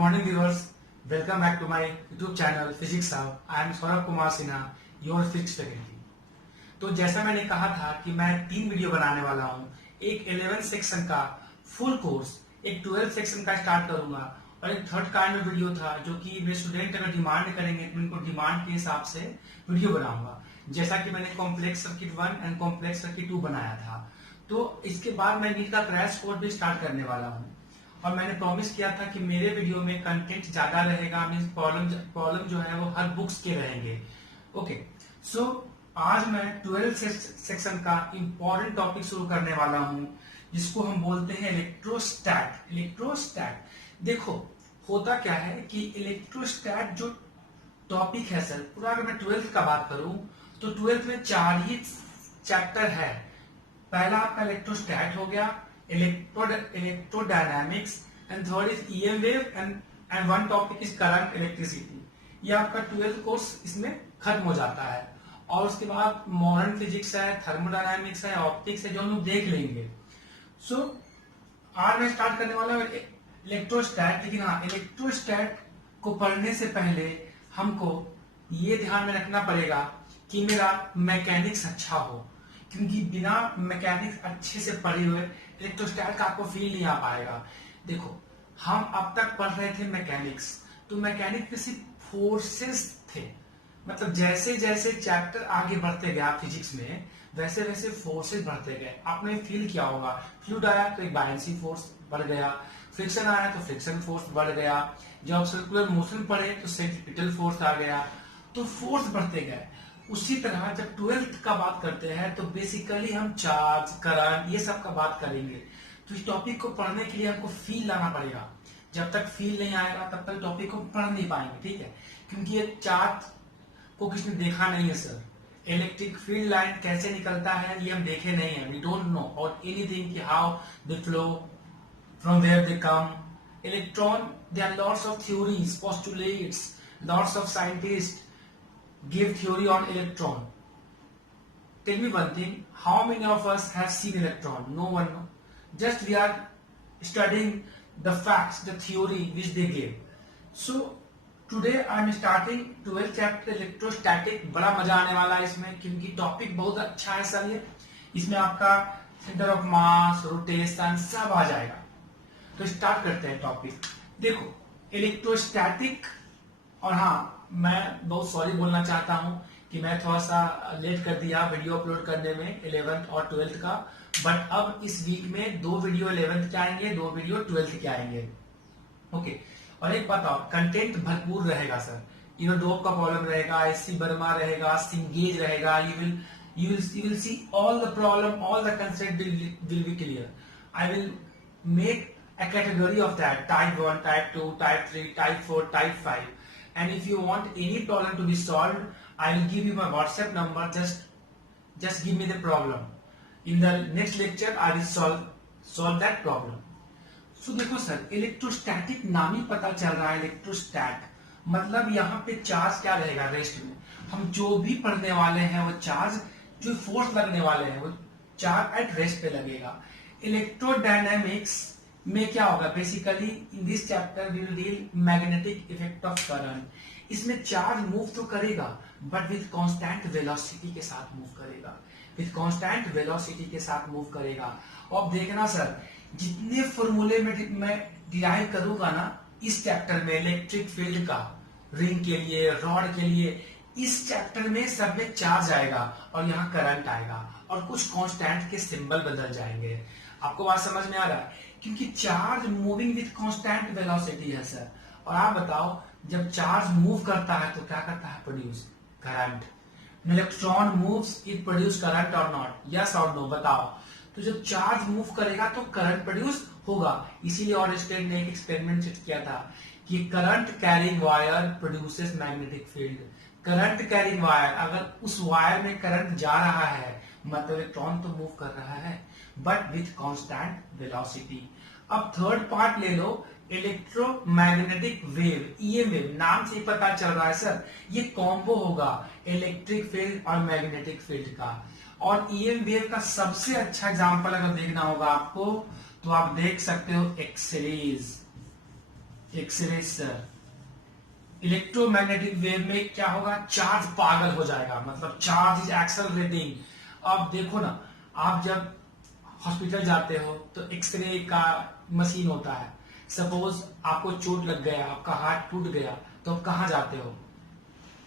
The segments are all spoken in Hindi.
morning viewers, welcome back to my YouTube channel Physics Hub. I am Saurabh Kumar Sinha, your physics faculty. तो जैसा मैंने कहा था कि मैं 3 वीडियो बनाने वाला हूँ, एक 11 सेक्शन का फुल कोर्स, एक 12 सेक्शन का स्टार्ट करूंगा और एक थर्ड काइंड में वीडियो था जो कि मेरे स्टूडेंट अगर डिमांड करेंगे तो उनको डिमांड के हिसाब से वीडियो बनाऊंगा। जैसा कि मैंने complex circuit 1 and complex circuit 2 बनाया था, तो इसके बाद मैं नीट का क्रैश कोर्स भी स्टार्ट करने वाला हूँ और मैंने प्रॉमिस किया था कि मेरे वीडियो में कंटेंट ज्यादा रहेगा, मींस प्रॉब्लम जो है वो हर बुक्स के रहेंगे। ओके, सो आज मैं 12 सेक्शन का इंपॉर्टेंट टॉपिक शुरू करने वाला हूं जिसको हम बोलते हैं इलेक्ट्रोस्टैट। इलेक्ट्रोस्टैट देखो होता क्या है कि इलेक्ट्रोस्टैट जो टॉपिक है सर, पूरा अगर मैं 12th का बात करूं तो 12th में 4 ही चैप्टर है। पहला आपका इलेक्ट्रोस्टैट हो गया, electrodynamics, and third is EM wave and one topic is current electricity. ये आपका 12th कोर्स इसमें खत्म हो जाता है और उसके बाद मॉडर्न फिजिक्स है, थर्मोडायनामिक्स है, ऑप्टिक्स है, जो हम लोग देख लेंगे। सो आज मैं स्टार्ट करने वाला हूँ इलेक्ट्रोस्टैट। लेकिन हाँ, इलेक्ट्रोस्टैट को पढ़ने से पहले हमको ये ध्यान में रखना पड़ेगा कि मेरा मैकेनिक्स अच्छा हो, क्योंकि बिना मैकेनिक्स अच्छे से पढ़े हुए इलेक्ट्रोस्टैट का आपको फील नहीं आ पाएगा। देखो, हम अब तक पढ़ रहे थे मैकेनिक्स, तो मैकेनिक्स में सिर्फ फोर्सेस थे, मतलब जैसे जैसे चैप्टर आगे बढ़ते गया फिजिक्स में वैसे वैसे फोर्सेस बढ़ते गए। आपने फील किया होगा, फ्लूइड आया तो एक बायनेंसी फोर्स बढ़ गया, फ्रिक्शन आया तो फ्रिक्शन फोर्स बढ़ गया, जब सर्कुलर मोशन पड़े तो सेंट्रीपिटल फोर्स आ गया, तो फोर्स बढ़ते गए। उसी तरह जब 12th का बात करते हैं तो बेसिकली हम चार्ज, करंट, ये सब का बात करेंगे। तो इस टॉपिक को पढ़ने के लिए हमको फील लाना पड़ेगा। जब तक फील नहीं आएगा तब तक टॉपिक को पढ़ नहीं पाएंगे, ठीक है? क्योंकि ये चार्ज को किसने देखा नहीं है सर, इलेक्ट्रिक फील्ड लाइन कैसे निकलता है ये हम देखे नहीं है। वी डोंट नो और एनीथिंग कि how they flow, from where they come. Electron, there are lots of theories, postulates, lots of scientist give theory on electron. Tell me one thing, how many of us have seen electron? No one, no. Just we are studying the facts, the theory which they gave. So today I am starting 12th chapter electrostatic. बड़ा मजा आने वाला है इसमें, क्योंकि टॉपिक बहुत अच्छा है सर। ये इसमें आपका सेंटर ऑफ मास, रोटेशन सब आ जाएगा। तो स्टार्ट करते हैं टॉपिक। देखो, इलेक्ट्रोस्टैटिक, और हाँ, मैं बहुत सॉरी बोलना चाहता हूं कि मैं थोड़ा सा लेट कर दिया वीडियो अपलोड करने में 11th और 12th का, बट अब इस वीक में 2 वीडियो 11th के आएंगे, 2 वीडियो 12th के आएंगे। ओके, और एक बात और, कंटेंट भरपूर रहेगा सर। इनोडोप का प्रॉब्लम रहेगा, एससी वर्मा रहेगा, सिंगेज रहेगा। you will see all the problem, all the concept will be clear. I will make a category of that, type 1, type 2, type 3, type 4, type 5. And if you want any problem to be solved, I will give you my WhatsApp number. Just give me the problem. In the next lecture, I will solve that problem. So देखो सर, इलेक्ट्रोस्टैटिक नाम ही पता चल रहा है इलेक्ट्रोस्टैट, मतलब यहाँ पे चार्ज क्या रहेगा रेस्ट में। हम जो भी पढ़ने वाले हैं वो चार्ज, जो फोर्स लगने वाले हैं वो चार्ज एट रेस्ट पे लगेगा। इलेक्ट्रोडायनामिक्स में क्या होगा, basically in this chapter we will deal magnetic effect of current. इसमें चार्ज मूव तो करेगा बट विद कांस्टेंट वेलोसिटी के साथ मूव करेगा, विद कांस्टेंट वेलोसिटी के साथ मूव करेगा। और देखना सर, जितने फॉर्मूले में मैं डिराइव करूंगा ना इस चैप्टर में, इलेक्ट्रिक फील्ड का, रिंग के लिए, रॉड के लिए, इस चैप्टर में सब में चार्ज आएगा और यहाँ करंट आएगा और कुछ कांस्टेंट के सिंबल बदल जाएंगे। आपको बात समझ में आ रहा है? क्योंकि charge moving with constant velocity है सर। और आप बताओ, जब चार्ज मूव करता है तो क्या करता है, produce current. Electron moves, it produce current और नॉट, यस और नो, बताओ। तो जब चार्ज मूव करेगा तो करंट प्रोड्यूस होगा। इसीलिए ऑर्नस्टाइन ने एक एक्सपेरिमेंट किया था कि current carrying wire produces magnetic field. Current carrying wire, अगर उस वायर में करंट जा रहा है मतलब इलेक्ट्रॉन तो मूव कर रहा है बट विथ कांस्टेंट वेलोसिटी। अब थर्ड पार्ट ले लो, इलेक्ट्रोमैग्नेटिक वेव, ईएम वेव, नाम से ही पता चल रहा है सर ये कॉम्बो होगा इलेक्ट्रिक फील्ड और मैग्नेटिक फील्ड का। और ईएम वेव का सबसे अच्छा एग्जांपल अगर देखना होगा आपको तो आप देख सकते हो X rays. X ray sir, electromagnetic wave में क्या होगा, चार्ज पागल हो जाएगा, मतलब चार्ज इज एक्सेलरेटिंग। आप देखो ना, आप जब हॉस्पिटल जाते हो तो एक्सरे का मशीन होता है, सपोज आपको चोट लग गया, आपका हाथ टूट गया, तो आप कहाँ जाते हो,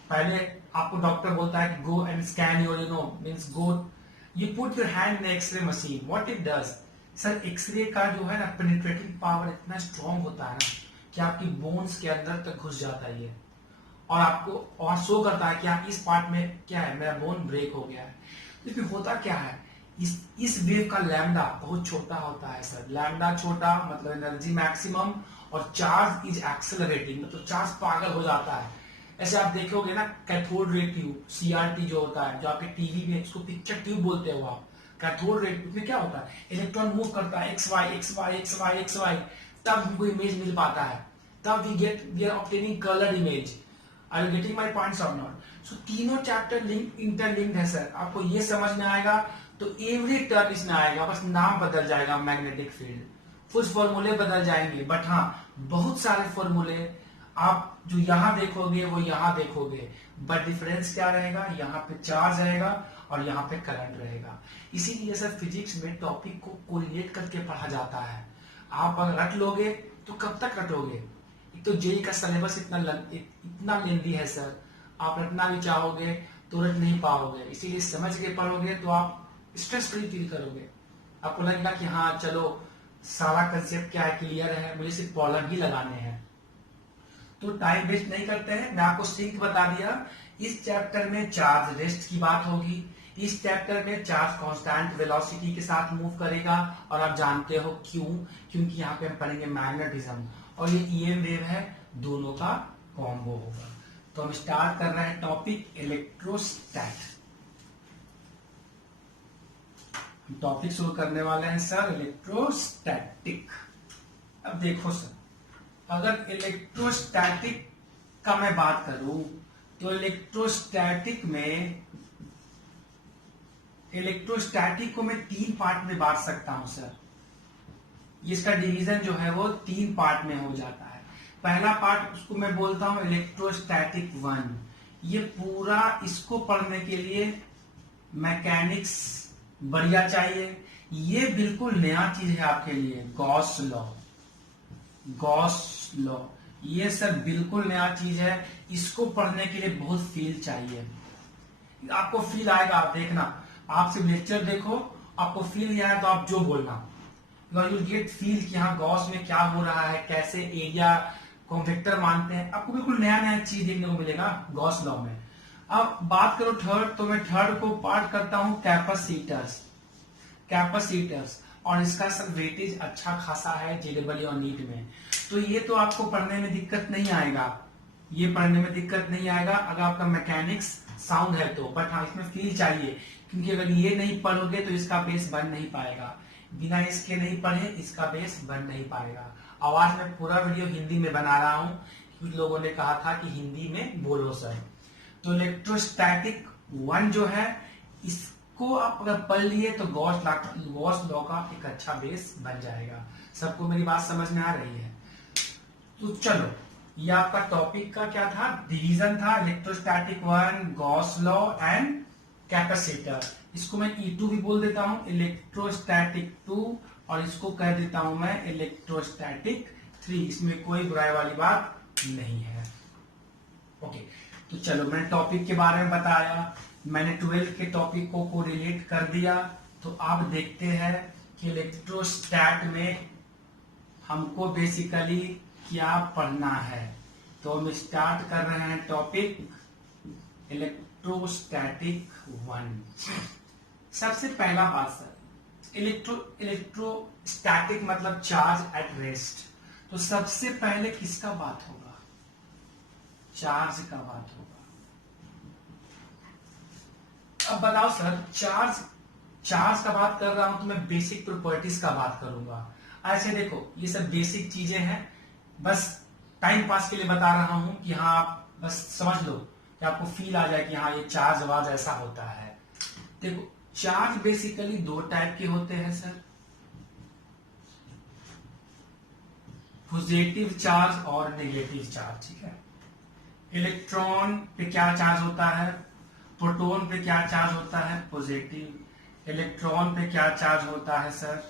पहले आपको डॉक्टर बोलता है कि go and scan your means go, you put your hand in X ray machine, what it does sir, X ray का जो है ना पेनिट्रेटिंग पावर इतना स्ट्रांग होता है ना कि आपकी बोन्स के अंदर तक घुस जाता है ये, और आपको और शो करता है कि इस पार्ट में क्या है, मेरा बोन ब्रेक हो गया है। लेकिन होता क्या है, इस वेव का लैम्डा बहुत छोटा होता है सर, लैम्डा छोटा मतलब एनर्जी मैक्सिमम, और चार्ज इज एक्सेलरेटिंग, मतलब चार्ज पागल हो जाता है। ऐसे आप देखोगे ना कैथोड रे ट्यूब, सीआरटी जो होता है, जो आपके टीवी में, इसको पिक्चर ट्यूब बोलते हो आप, कैथोड रे ट्यूब में क्या होता है, इलेक्ट्रॉन मूव करता है x y x y x y x y, तब हमको इमेज मिल पाता है, तब we are obtaining colour image. Are you getting my points or not? So तीनों चैप्टर लिंक इंटरलिंक्ड है सर, आपको ये समझ में आएगा तो एवरी टर्म इसमें आएगा, बस नाम बदल जाएगा मैग्नेटिक फील्ड, कुछ फॉर्मूले बदल जाएंगे, बट हाँ बहुत सारे फॉर्मूले आप जो यहाँ देखोगे वो यहाँ देखोगे, बट डिफरेंस क्या रहेगा, यहाँ पे चार्ज रहेगा और यहाँ पे करंट रहेगा। इसीलिए सर फिजिक्स में टॉपिक को कोरिलेट करके पढ़ा जाता है। आप अगर रट लोगे तो कब तक रटोगे, एक तो जेई का सिलेबस इतना लेंदी है सर, आप रटना भी चाहोगे तो रट नहीं पाओगे, इसीलिए समझ के पढ़ोगे तो आप स्ट्रेस फ्री फील करोगे, आपको लगेगा कि हाँ चलो सारा कंसेप्ट क्या है क्लियर है, मुझे सिर्फ प्रॉब्लम ही लगाने हैं। तो टाइम वेस्ट नहीं करते हैं, मैं आपको सिंक बता दिया। इस चैप्टर में चार्ज रेस्ट की बात होगी, इस चैप्टर में चार्ज कांस्टेंट वेलोसिटी के साथ मूव करेगा, और आप जानते हो क्यों, क्योंकि यहाँ पे हम पढ़ेंगे मैग्नेटिज्म, और ये ईएम वेव है, दोनों का कॉम्बो होगा। तो हम स्टार्ट कर रहे हैं टॉपिक इलेक्ट्रोस्टैट। टॉपिक शुरू करने वाले हैं सर इलेक्ट्रोस्टैटिक। अब देखो सर, अगर इलेक्ट्रोस्टैटिक का मैं बात करूं तो इलेक्ट्रोस्टैटिक को मैं 3 पार्ट में बांट सकता हूं सर, इसका डिवीजन जो है वो 3 पार्ट में हो जाता है। पहला पार्ट उसको मैं बोलता हूं इलेक्ट्रोस्टैटिक 1, ये पूरा इसको पढ़ने के लिए मैकेनिक्स बढ़िया चाहिए, ये बिल्कुल नया चीज है आपके लिए, गॉस लॉ, ये सर बिल्कुल नया चीज है, इसको पढ़ने के लिए बहुत फील चाहिए, आपको फील आएगा, आप देखना, आप सिर्फ लेक्चर देखो, आपको फील नहीं आया तो आप जो बोलना, यू गेट फील कि हाँ गॉस में क्या हो रहा है, कैसे एरिया को वेक्टर मानते हैं, आपको बिल्कुल नया नया चीज देखने को मिलेगा गॉस लॉ में। अब बात करो थर्ड, तो मैं थर्ड को पार्ट करता हूं कैपेसिटर्स, और इसका सर वेटेज अच्छा खासा है जेडबल और नीट में, तो ये तो आपको पढ़ने में दिक्कत नहीं आएगा, ये पढ़ने में दिक्कत नहीं आएगा अगर आपका मैकेनिक्स साउंड है तो, बट हाँ इसमें फील चाहिए, क्योंकि अगर ये नहीं पढ़ोगे तो इसका बेस बन नहीं पाएगा, बिना इसके नहीं पढ़े इसका बेस बन नहीं पाएगा। आवाज में पूरा वीडियो हिंदी में बना रहा हूं, कुछ लोगों ने कहा था कि हिंदी में बोलो सर। तो इलेक्ट्रोस्टैटिक 1 जो है, इसको आप अगर पढ़ लिए तो गॉस लॉ का एक अच्छा बेस बन जाएगा। सबको मेरी बात समझ में आ रही है? तो चलो, ये आपका टॉपिक का क्या था, डिवीजन था, electrostatic 1, Gauss law and capacitor. इसको मैं E2 भी बोल देता हूं, इलेक्ट्रोस्टैटिक 2, और इसको कह देता हूं मैं इलेक्ट्रोस्टैटिक 3, इसमें कोई बुराई वाली बात नहीं है। ओके, तो चलो मैंने टॉपिक के बारे में बताया, मैंने 12 के टॉपिक को कोरिलेट कर दिया, तो आप देखते हैं कि इलेक्ट्रोस्टैट में हमको बेसिकली क्या पढ़ना है। तो हम स्टार्ट कर रहे हैं टॉपिक इलेक्ट्रोस्टैटिक 1। सबसे पहला बात सर, इलेक्ट्रोस्टैटिक मतलब चार्ज एट रेस्ट, तो सबसे पहले किसका बात होगा, चार्ज का बात होगा। अब बताओ सर, चार्ज का बात कर रहा हूं तो मैं बेसिक प्रॉपर्टीज का बात करूंगा। ऐसे देखो, ये सब बेसिक चीजें हैं, बस टाइम पास के लिए बता रहा हूं कि हाँ आप बस समझ लो कि आपको फील आ जाए कि हाँ ये चार्ज वार्ज ऐसा होता है। देखो, चार्ज बेसिकली 2 टाइप के होते हैं सर, पॉजिटिव चार्ज और नेगेटिव चार्ज, ठीक है। इलेक्ट्रॉन पे क्या चार्ज होता है, प्रोटॉन पे क्या चार्ज होता है, पॉजिटिव। इलेक्ट्रॉन पे क्या चार्ज होता है सर,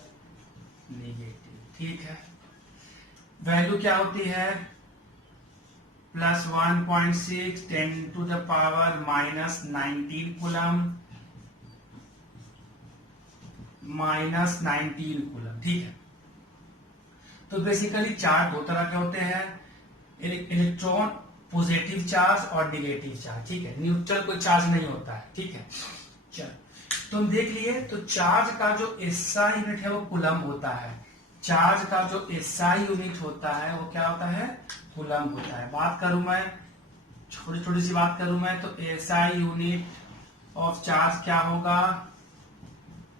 नेगेटिव, ठीक है। वैल्यू क्या होती है, +1.6 10⁻⁻19 कूलम, -19 कूलम, ठीक है। तो बेसिकली चार्ज दो तरह के होते हैं, इलेक्ट्रॉन पॉजिटिव चार्ज और नेगेटिव चार्ज, ठीक है। न्यूट्रल कोई चार्ज नहीं होता है, ठीक है। चलो तुम देख लिए, तो चार्ज का जो एसआई यूनिट है वो कूलम होता है। चार्ज का जो एसआई यूनिट होता है वो क्या होता है, कूलम होता है। बात करूं मैं, छोटी छोटी सी बात करूं मैं, तो एसआई यूनिट ऑफ चार्ज क्या होगा,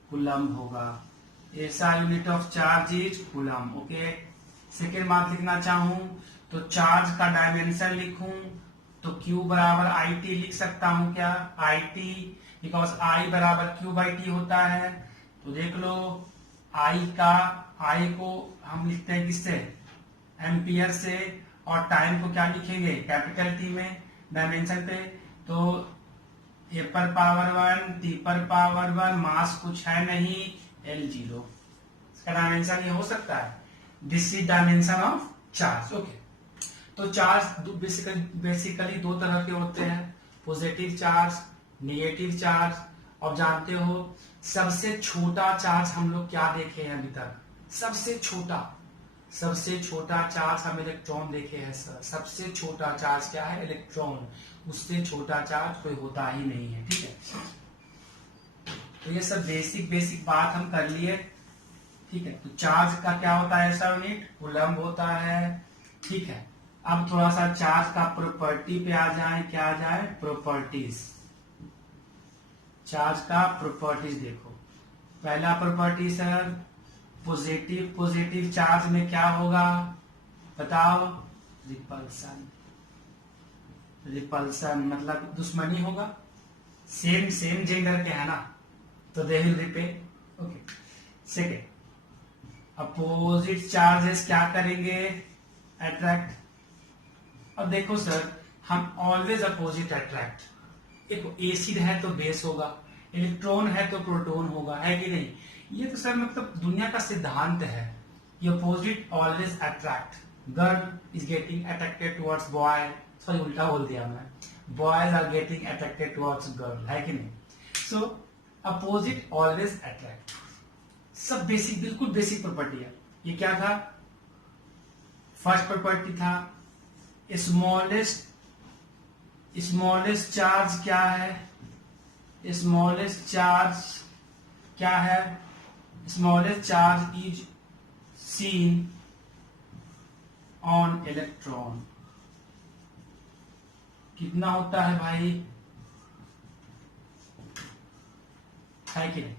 कूलम होगा। SI unit of charge is coulomb, okay. Second बात लिखना चाहूं तो चार्ज का डायमेंशन लिखूं तो Q बराबर IT लिख सकता हूं क्या, IT, बिकॉज I बराबर Q/T होता है। तो देख लो I को हम लिखते हैं किससे, एम्पियर से, और टाइम को क्या लिखेंगे, कैपिटल T में डायमेंशन पे। तो A पर पावर 1, T पर पावर 1, मास कुछ है नहीं, L0, इसका डायमेंशन ये हो सकता है। This is dimension of charge, okay. तो चार्ज बेसिकली दो तरह के होते हैं, पॉजिटिव चार्ज, नेगेटिव चार्ज। और जानते हो सबसे छोटा चार्ज हम लोग क्या देखे हैं अभी तक, सबसे छोटा चार्ज हम इलेक्ट्रॉन देखे हैं सर। सबसे छोटा चार्ज क्या है, इलेक्ट्रॉन। उससे छोटा चार्ज कोई होता ही नहीं है, ठीक है। तो ये सब बेसिक बात हम कर लिए, ठीक है। तो चार्ज का क्या होता है, ऐसा यूनिट कूलम होता है, ठीक है। अब थोड़ा सा चार्ज का प्रॉपर्टी पे आ जाए, क्या आ जाए, प्रॉपर्टीज। चार्ज का प्रॉपर्टीज देखो, पहला प्रॉपर्टी सर, पॉजिटिव चार्ज में क्या होगा बताओ, रिपल्सन मतलब दुश्मनी होगा, सेम जेंडर के है ना, तो they will repel, okay. Second, opposite charges क्या करेंगे, अट्रैक्ट। अब देखो सर, हम ऑलवेज अपोजिट अट्रैक्ट। देखो एसिड है तो बेस होगा, इलेक्ट्रॉन है तो प्रोटॉन होगा, है कि नहीं। ये तो सर मतलब दुनिया का सिद्धांत है, ये opposite always attract. Girl is getting attracted towards boy, sorry उल्टा बोल दिया मैं, boys are getting attracted towards girl, है कि नहीं। सो अपोजिट ऑलवेज अट्रैक्ट, सब बेसिक, बिल्कुल बेसिक प्रॉपर्टी है। ये क्या था, फर्स्ट प्रॉपर्टी था स्मॉलेस्ट चार्ज क्या है, smallest charge is seen on electron. कितना होता है भाई, है कि नहीं।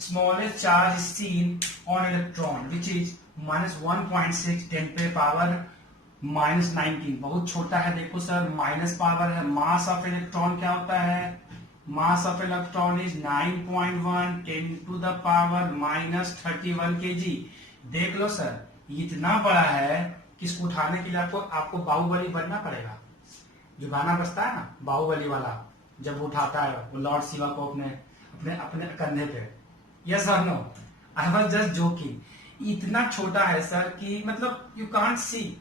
Smallest charge is seen on electron which is -1.6 10⁻⁻19, बहुत छोटा है। देखो सर माइनस पावर है, मास ऑफ इलेक्ट्रॉन क्या होता है, मास ऑफ इलेक्ट्रॉन इज 9.1 10⁻31 kg। देख लो सर इतना बड़ा है कि इसको उठाने के लिए आपको बाहुबली बनना पड़ेगा। जो गाना बजता है ना बाहुबली वाला, जब उठाता है वो लॉर्ड शिवा को अपने कंधे पे, यस और no, I was just joking. इतना छोटा है सर कि मतलब you can't see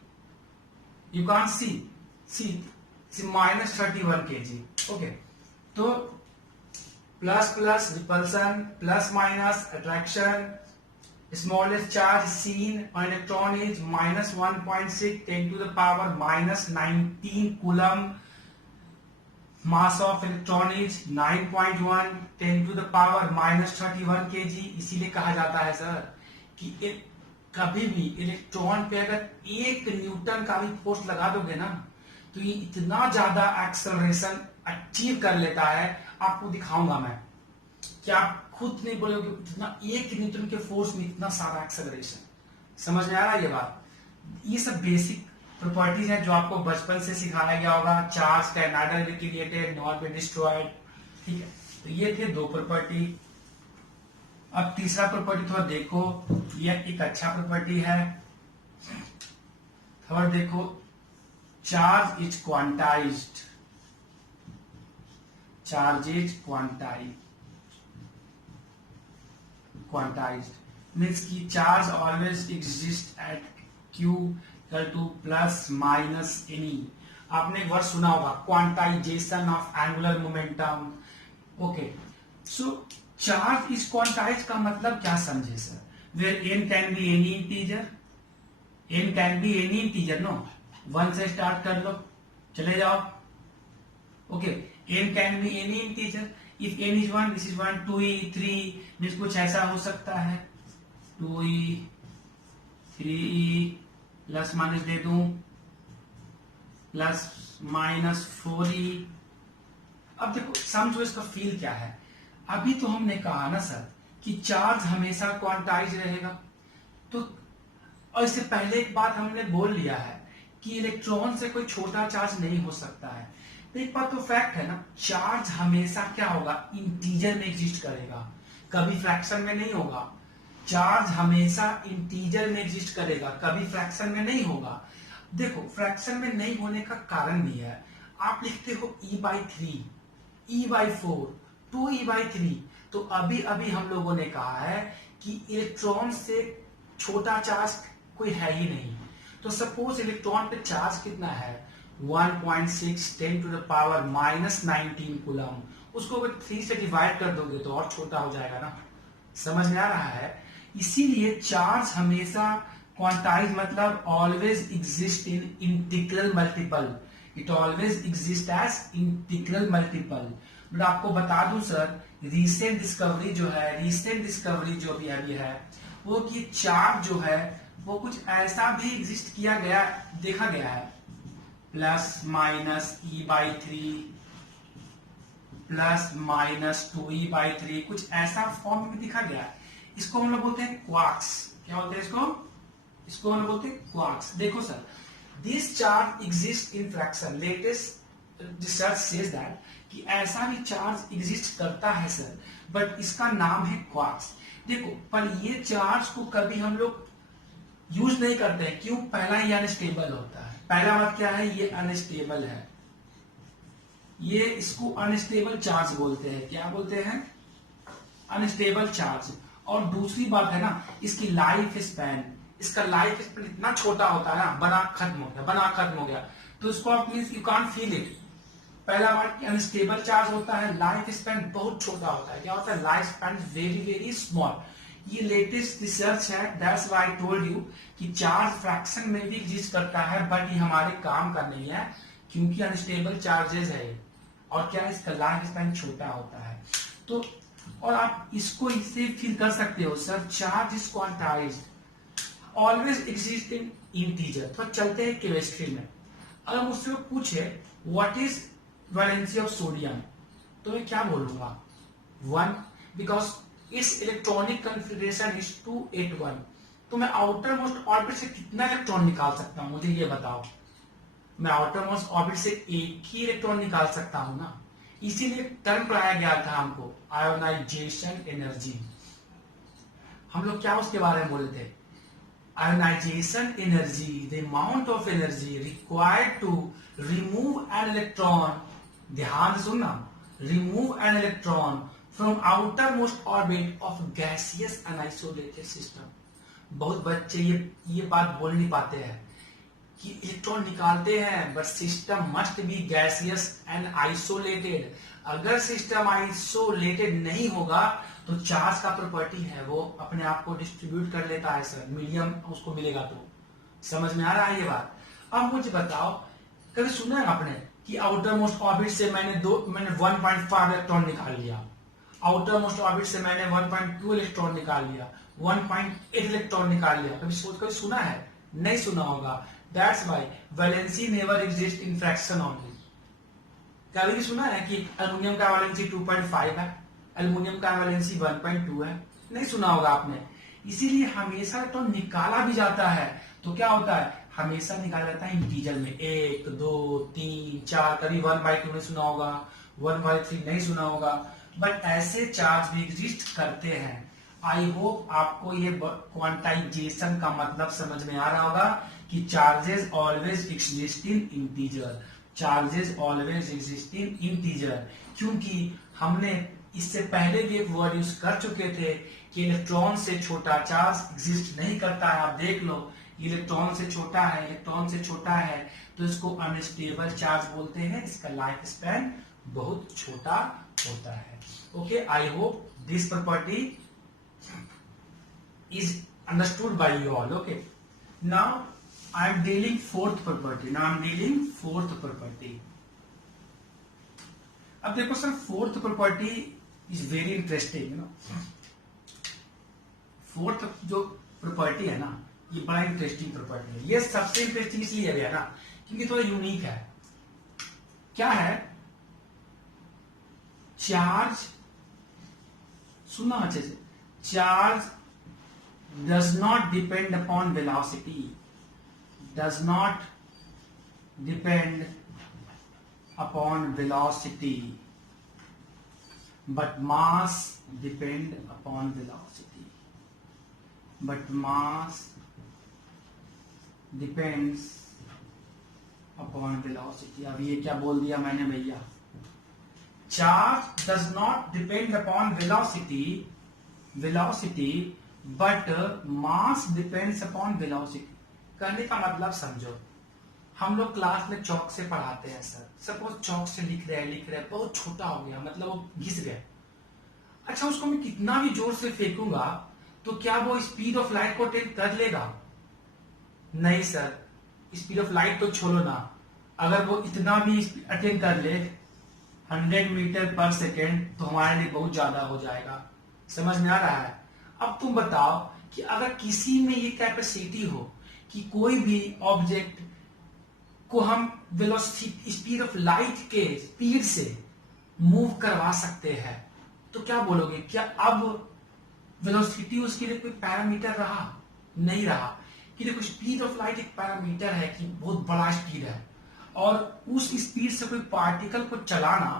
-31 kg, okay. तो plus repulsion, plus minus attraction, smallest charge seen on electron is -1.6 10⁻⁻19 coulomb. Mass of electron is 9.1 10⁻⁻31 kg। इसीलिए कहा जाता है सर कि कभी भी इलेक्ट्रॉन पे अगर 1 न्यूटन का भी फोर्स लगा दोगे ना, तो ये इतना ज्यादा एक्सेलरेशन अचीव कर लेता है। आपको दिखाऊंगा मैं, क्या आप खुद नहीं बोलोगे इतना 1 न्यूटन के फोर्स में इतना सारा एक्सेलरेशन। समझ में आ रहा है ये बात। ये सब बेसिक प्रॉपर्टीज हैं जो आपको बचपन से सिखाया गया होगा। Charge can neither be created not be destroyed, ठीक है। तो ये थे 2 प्रॉपर्टी। अब तीसरा प्रॉपर्टी थोड़ा देखो, ये एक अच्छा प्रॉपर्टी है। और देखो charge is quantised, charge is quantised means की charge always exist at q equal to plus minus any. आपने एक वर्ड सुना होगा quantisation of angular momentum. Okay, so charge is quantised का मतलब क्या समझे sir? Where n can be any integer, n can be any integer, no 1 से स्टार्ट कर लो, चले जाओ। Okay, n can be any integer, if n is 1 this is 1, 2e 3 means कुछ ऐसा हो सकता है 2e 3e प्लस माइनस दे दूं प्लस माइनस 4e। अब देखो समझो इसका फील क्या है। अभी तो हमने कहा ना सर कि चार्ज हमेशा क्वांटाइज रहेगा, तो और इससे पहले एक बात हमने बोल लिया है कि इलेक्ट्रॉन से कोई छोटा चार्ज नहीं हो सकता है। तो एक बात तो फैक्ट है ना, चार्ज हमेशा क्या होगा, इंटीजर में एग्जिस्ट करेगा, कभी फ्रैक्शन में नहीं होगा। चार्ज हमेशा इंटीजर में एग्जिस्ट करेगा, कभी फ्रैक्शन में नहीं होगा। देखो फ्रैक्शन में नहीं होने का कारण भी है, आप लिखते हो e/3, e/4, 2e/3। तो अभी अभी हम लोगों ने कहा है कि इलेक्ट्रॉन से छोटा चार्ज कोई है ही नहीं। तो सपोज इलेक्ट्रॉन पे चार्ज कितना है 1.6 10 टू द पावर -19 कूलम, उसको अगर 3 से डिवाइड कर दोगे तो और छोटा हो जाएगा ना। समझ में आ रहा है? इसीलिए चार्ज हमेशा क्वांटाइज मतलब always exist in integral multiple, it always exist as integral multiple. But आपको बता दूं सर, रीसेंट डिस्कवरी जो भी अभी है वो कि चार्ज जो है वो कुछ ऐसा भी एग्जिस्ट किया गया, देखा गया है, plus minus e/3 plus minus 2e/3, कुछ ऐसा फॉर्म में दिखा गया। इसको हम लोग बोलते हैं क्वार्क्स। क्या बोलते हैं इसको हम लोग बोलते हैं क्वार्क्स। देखो sir, this charge exist in fraction, latest research says that कि ऐसा भी चार्ज एग्जिस्ट करता है सर, बट इसका नाम है क्वार्क्स। देखो पर ये चार्ज को कभी हम लोग यूज नहीं करते हैं, क्यों? पहला ये अनस्टेबल होता है। पहला बात क्या है, ये अनस्टेबल है, ये इसको अनस्टेबल चार्ज बोलते हैं। क्या बोलते हैं? Unstable charge. और दूसरी बात है ना, इसकी लाइफ स्पैन, इसका लाइफ स्पैन इतना छोटा होता है ना, बना खत्म हो गया। तो इसको आप means you can't feel it. पहला बात कि अनस्टेबल चार्ज होता है, लाइफ स्पैन बहुत छोटा होता है। क्या होता है? Life span very very small. ये लेटेस्ट रिसर्च है, that's why I told you कि चार्ज फ्रैक्शन में भी एग्जिस्ट करता है, बट ये हमारे काम का नहीं है क्योंकि अनस्टेबल चार्जेस है। और क्या, इसका लाइफ स्पैन छोटा होता है। तो और आप इसको इससे फील कर सकते हो sir, charge is quantized always exist in integer. तो चलते हैं केमिस्ट्री में। अगर मुझसे पूछे what is valency of sodium, तो मैं क्या बोलूंगा 1, बिकॉज इस इलेक्ट्रॉनिक कॉन्फ़िगरेशन इज 281। तो मैं आउटर मोस्ट ऑर्बिट से कितना इलेक्ट्रॉन निकाल सकता हूं, मुझे ये बताओ। मैं आउटर मोस्ट ऑर्बिट से एक ही इलेक्ट्रॉन निकाल सकता हूं ना। इसीलिए टर्म पढ़ाया गया था हमको आयोनाइजेशन एनर्जी। हम लोग क्या उसके बारे में बोले थे? Ionisation energy, the amount of energy required to remove an electron, ध्यान से सुनना, remove an electron from outermost orbit of gaseous an isolated system. बहुत बच्चे ये बात बोल नहीं पाते हैं कि इलेक्ट्रॉन निकालते हैं but system must be gaseous and isolated. अगर सिस्टम आइसोलेटेड नहीं होगा तो चार्ज का प्रॉपर्टी है वो अपने आप को डिस्ट्रीब्यूट कर लेता है सर, मीडियम उसको मिलेगा। तो समझ में आ रहा है ये बात? अब मुझे बताओ, कभी सुना है आपने कि आउटर मोस्ट ऑर्बिट से मैंने 1.5 इलेक्ट्रॉन निकाल लिया, आउटर मोस्ट ऑर्बिट से मैंने 1.2 इलेक्ट्रॉन निकाल लिया, 1.8 इलेक्ट्रॉन निकाल लिया? कभी सुना है? नहीं सुना होगा। That's why valency never exist in fraction only. कभी भी सुना है कि एल्युमिनियम का वैलेंसी 2.5 है, एल्युमिनियम का वैलेंसी 1.2 है? नहीं सुना होगा आपने। इसीलिए हमेशा तो निकाला भी जाता है तो क्या होता है, हमेशा निकाला जाता है इंटीजर में, 1 2 3 4। कभी 1/2 नहीं सुना होगा, 1/3 नहीं सुना होगा, बट ऐसे चार्ज भी एग्जिस्ट करते हैं। आई होप आपको ये क्वांटाइजेशन का मतलब समझ में आ रहा होगा कि चार्जेस ऑलवेज एग्जिस्ट इन इंटीजर, चार्जेस ऑलवेज एग्जिस्ट इन इंटीजर, क्योंकि हमने इससे पहले भी एक वर्ड यूज कर चुके थे कि इलेक्ट्रॉन से छोटा चार्ज एग्जिस्ट नहीं करता है। आप देख लो, इलेक्ट्रॉन से छोटा है, इलेक्ट्रॉन से छोटा है, तो इसको अनस्टेबल चार्ज बोलते हैं, इसका लाइफ स्पैन बहुत छोटा होता है। Okay, I hope this property is understood by you all. Okay, now I am dealing fourth property. अब देखो sir, fourth property is very interesting, you know. Fourth जो प्रॉपर्टी है ना, ये बड़ा इंटरेस्टिंग प्रॉपर्टी है। ये सबसे इंटरेस्टिंग इसलिए है ना क्योंकि थोड़ा यूनिक है। क्या है? चार्ज, सुनना अच्छे से, charge does not depend upon velocity, does not depend upon velocity, but mass depend upon velocity, but mass depends upon velocity। अब ये क्या बोल दिया मैंने भैया? Charge does not depend upon velocity but mass depends upon velocity. कहने का मतलब समझो, हम लोग क्लास में चौक से पढ़ाते हैं सर, सपोज चौक से लिख रहे हैं, बहुत छोटा हो गया, मतलब वो घिस गया। अच्छा, उसको मैं कितना भी जोर से फेंकूंगा तो क्या वो स्पीड ऑफ लाइट को अटेन कर लेगा? नहीं सर, स्पीड ऑफ लाइट तो छोड़ो ना, अगर वो इतना भी अटेन कर ले 100 मीटर पर सेकेंड तो हमारे लिए बहुत ज्यादा हो जाएगा। समझ में आ रहा है? अब तुम बताओ कि अगर किसी में ये कैपेसिटी हो कि कोई भी ऑब्जेक्ट को हम वेलोसिटी, स्पीड ऑफ लाइट के स्पीड से मूव करवा सकते हैं, तो क्या बोलोगे? क्या अब वेलोसिटी उसके लिए कोई पैरामीटर रहा? नहीं रहा। कि देखो, स्पीड ऑफ लाइट एक पैरामीटर है कि बहुत बड़ा स्पीड है, और उस स्पीड से कोई पार्टिकल को चलाना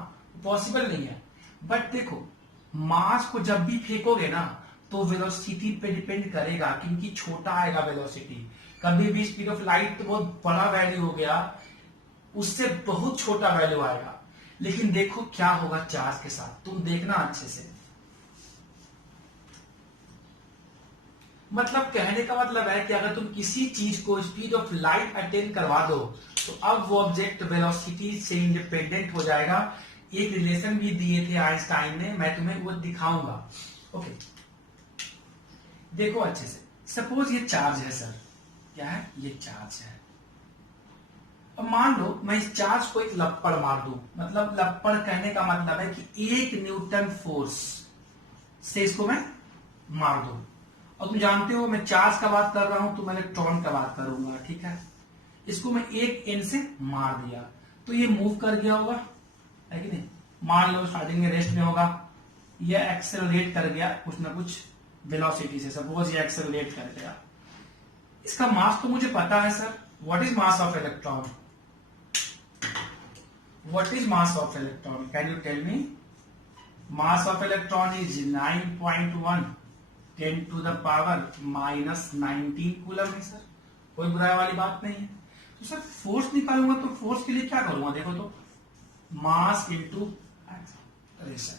पॉसिबल नहीं है। बट देखो, मास को जब भी फेंकोगे ना तो वेलोसिटी पे डिपेंड करेगा, क्योंकि छोटा आएगा वेलोसिटी। कभी भी स्पीड ऑफ लाइट तो बहुत बड़ा वैल्यू हो गया, उससे बहुत छोटा वैल्यू आएगा। लेकिन देखो क्या होगा चार्ज के साथ, तुम देखना अच्छे से। मतलब कहने का मतलब है कि अगर तुम किसी चीज को स्पीड ऑफ लाइट अटेन करवा दो तो अब वो ऑब्जेक्ट वेलोसिटी से इंडिपेंडेंट हो जाएगा। एक रिलेशन भी दिए थे आइंस्टाइन ने, मैं तुम्हें वो दिखाऊंगा। ओके, देखो अच्छे से, सपोज ये चार्ज है सर, क्या है? ये चार्ज है। अब मान लो मैं इस चार्ज को एक लपड़ मार दूं, मतलब लपड़ कहने का मतलब है कि 1 न्यूटन फोर्स से इसको मैं मार दूं। और तुम जानते हो मैं चार्ज का बात कर रहा हूं तो मैं इलेक्ट्रॉन का बात करूंगा, ठीक है? इसको मैं 1 N से मार दिया तो ये मूव कर गया होगा, है कि नहीं? मान लो स्टार्टिंग में रेस्ट में होगा, ये एक्सेलरेट कर गया कुछ ना कुछ वेलोसिटी से, सपोज ये एक्सेलरेट कर गया। इसका मास तो मुझे पता है sir, what is mass of electron? What is mass of electron? Can you tell me? Mass of electron is 9.1 10 to the power minus 19 coulomb है सर, कोई बुराई वाली बात नहीं है। तो सर फोर्स निकालूंगा तो फोर्स के लिए क्या करूंगा? देखो तो मास इंटू एक्सेलरेशन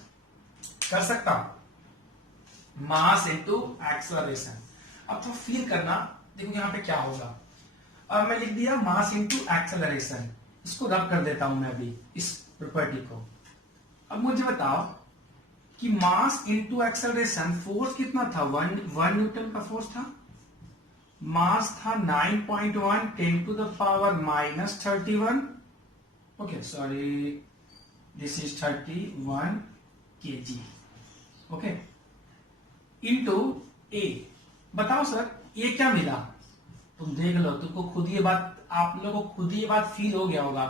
कर सकता हूं, मास इंटू एक्सेलरेशन। अब तो फील करना, देखो यहां पे क्या होगा। अब मैं लिख दिया मास इंटू एक्सेलरेशन, इसको रब कर देता हूं मैं अभी इस प्रॉपर्टी को। अब मुझे बताओ कि मास इंटू एक्सेलरेशन, फोर्स कितना था? 1 न्यूटन का फोर्स था, मास था 9.1 10 to the power minus 31, okay sorry this is 31 kg, okay, into a. बताओ सर ये क्या मिला? तुम देख लो, तुमको खुद ये बात, आप लोगों को खुद ये बात फील हो गया होगा।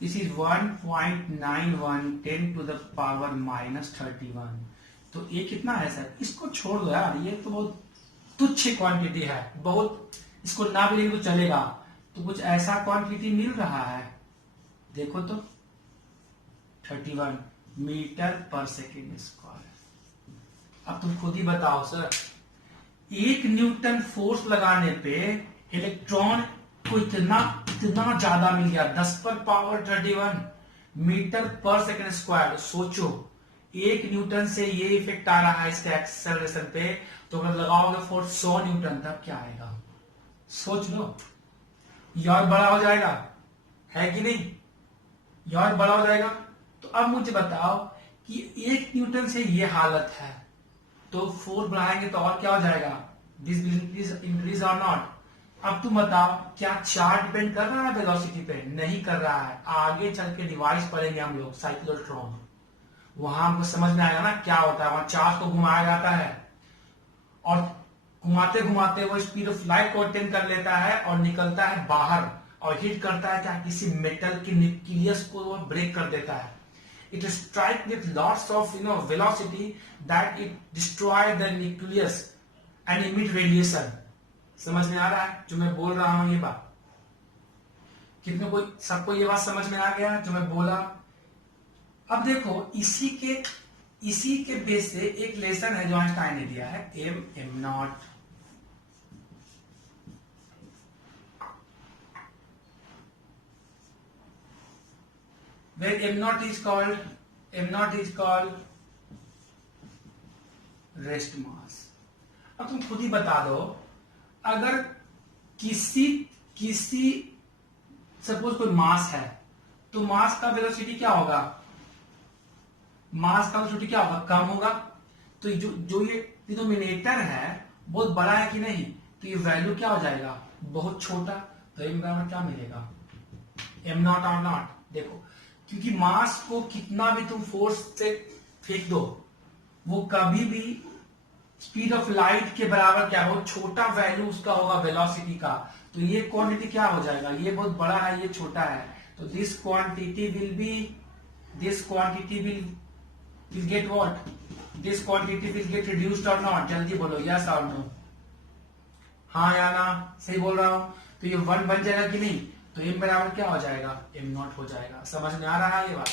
This is 1.91 10 to the power minus 31। तो ये कितना है सर? इसको छोड़ दो यार, ये तो बहुत तुच्छ क्वांटिटी है, बहुत, इसको ना भी लेंगे तो चलेगा। तो कुछ ऐसा क्वांटिटी मिल रहा है, देखो तो 31 मीटर पर सेकेंड स्क्वायर। अब तुम खुद ही बताओ सर, 1 न्यूटन फोर्स लगाने पे इलेक्ट्रॉन को इतना इतना ज्यादा मिल गया, 10⁻31 मीटर पर सेकेंड स्क्वायर। सोचो 1 न्यूटन से ये इफेक्ट आ रहा है इसके एक्सेलरेशन पे, तो अगर लगाओगे फोर्स 100 न्यूटन तब क्या आएगा? सोच लो, ये और बड़ा हो जाएगा, है कि नहीं? ये और बड़ा हो जाएगा। तो अब मुझे बताओ कि 1 न्यूटन से ये हालत है, तो 4 बढ़ाएंगे तो और क्या हो जाएगा? दिस विल इंक्रीज और नॉट? अब तुम बताओ, क्या चार्ज डिपेंड कर रहा है वेलोसिटी पे? नहीं कर रहा है। आगे चल के डिवाइस पढ़ेंगे हम लोग, साइक्लोट्रॉन, वहां हमको समझ में आएगा ना क्या होता है। वहां चार्ज को घुमाया जाता है और घुमाते घुमाते वो स्पीड ऑफ लाइट को अटेन कर लेता है और निकलता है बाहर और हिट करता है क्या? किसी मेटल के न्यूक्लियस को वो ब्रेक कर देता है। It strike with lots of velocity that it destroy the nucleus and emit radiation. समझ में आ रहा है जो मैं बोल रहा हूं? ये बात कितने को, सबको ये बात समझ में आ गया जो मैं बोला? अब देखो इसी के बेस से एक लेसन है जो आइंस्टाइन ने दिया है, am not where m naught is called rest mass। अब तुम खुद ही बता दो, अगर किसी सपोज कोई मास है, तो मास का वेलोसिटी क्या होगा? मास का वेलोसिटी क्या होगा? कम होगा। तो जो ये डिनोमिनेटर है बहुत बड़ा है कि नहीं, तो ये वैल्यू क्या हो जाएगा? बहुत छोटा। तो एम बराबर क्या मिलेगा? एम नॉट और नॉट। देखो, क्योंकि मास को कितना भी तुम फोर्स से फेंक दो, वो कभी भी स्पीड ऑफ लाइट के बराबर क्या हो, छोटा वैल्यू उसका होगा वेलोसिटी का। तो ये क्वांटिटी क्या हो जाएगा? ये बहुत बड़ा है, ये छोटा है, तो this quantity will get what? This quantity will get reduced और नॉट? जल्दी बोलो, यस और नो, हाँ या ना? सही बोल रहा हूं? तो ये 1 बन जाएगा कि नहीं? तो एम बराबर क्या हो जाएगा? एम नॉट हो जाएगा। समझ में आ रहा है ये बात?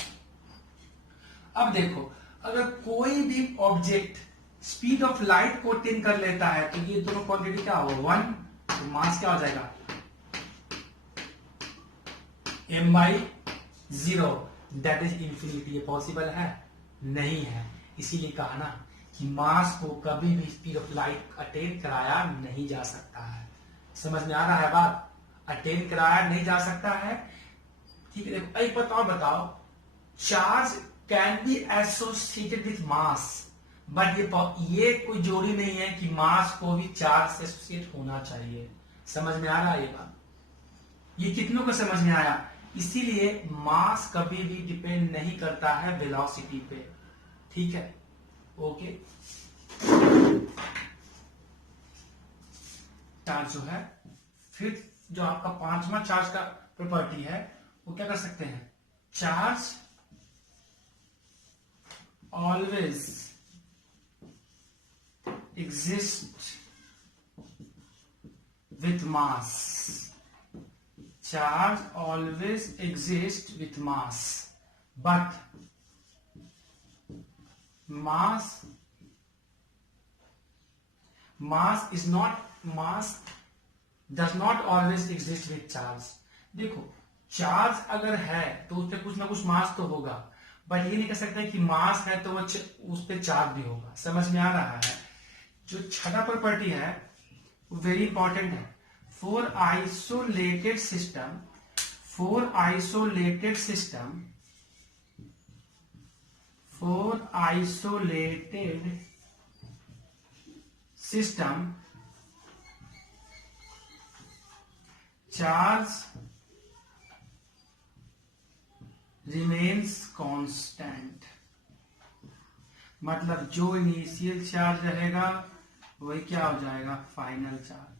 अब देखो, अगर कोई भी ऑब्जेक्ट स्पीड ऑफ लाइट को अटेन कर लेता है, तो ये दोनों क्वांटिटी क्या होगा? 1, तो मास क्या हो जाएगा? m/0, that is infinity. ये पॉसिबल है? नहीं है। इसीलिए कहा ना कि मास को कभी भी स्पीड ऑफ लाइट अटेन कराया नहीं जा सकता है। समझ में आ रहा है बात? अटेन कराया नहीं जा सकता है। ठीक है, देखो एक बात और बताओ, charge can be associated with mass, but ये कोई जोड़ी नहीं है कि मास को भी चार्ज से एसोसिएट होना चाहिए। समझ में आ रहा है ये बात? ये कितनों को समझ में आया? इसीलिए मास कभी भी डिपेंड नहीं करता है वेलोसिटी पे। ठीक है, ओके। चार्ज जो है, फिर जो आपका 5वां चार्ज का प्रॉपर्टी है, वो क्या कर सकते हैं? Charge always exist with mass. Charge always exist with mass, but mass does not always exist with charge। देखो, चार्ज अगर है तो उस पर कुछ ना कुछ मास तो होगा, बट ये नहीं कह सकते कि मास है तो वो उस पर चार्ज भी होगा। समझ में आ रहा है? जो छठा प्रॉपर्टी है वो वेरी इंपॉर्टेंट है। For isolated system charge remains constant. मतलब जो इनिशियल चार्ज रहेगा वही क्या हो जाएगा? Final charge.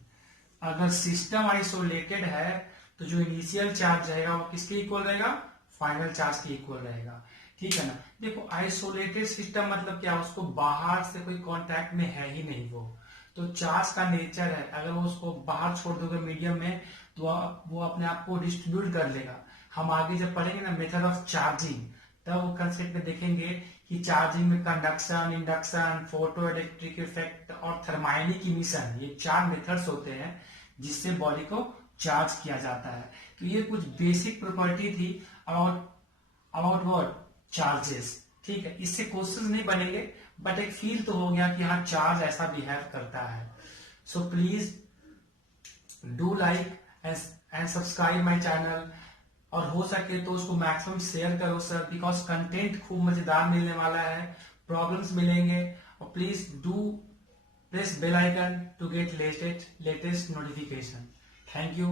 अगर सिस्टम आइसोलेटेड है तो जो इनिशियल चार्ज रहेगा वो किसके इक्वल रहेगा? फाइनल चार्ज के इक्वल रहेगा। ठीक है ना? देखो, आइसोलेटेड सिस्टम मतलब क्या? उसको बाहर से कोई कांटेक्ट में है ही नहीं वो, तो चार्ज का नेचर है, अगर वो उसको बाहर छोड़ दोगे मीडियम में तो वो अपने आप को डिस्ट्रीब्यूट कर लेगा। हम आगे जब पढ़ेंगे ना मेथड ऑफ चार्जिंग, तब वो कंसेप्ट में देखेंगे कि चार्जिंग में conduction, induction, photo electric effect और थर्माइनिक इमिशन, ये 4 मेथड्स होते हैं जिससे बॉडी को चार्ज किया जाता है। तो ये कुछ बेसिक प्रॉपर्टी थी अबाउट व्हाट चार्जेस। ठीक है, इससे क्वेश्चन नहीं बनेंगे बट एक फील तो हो गया कि हाँ चार्ज ऐसा बिहेव करता है। So please do like and subscribe my channel, और हो सके तो उसको मैक्सिमम शेयर करो सर, बिकॉज कंटेंट खूब मजेदार मिलने वाला है, प्रॉब्लम्स मिलेंगे। और please do press bell icon to get latest notification. Thank you.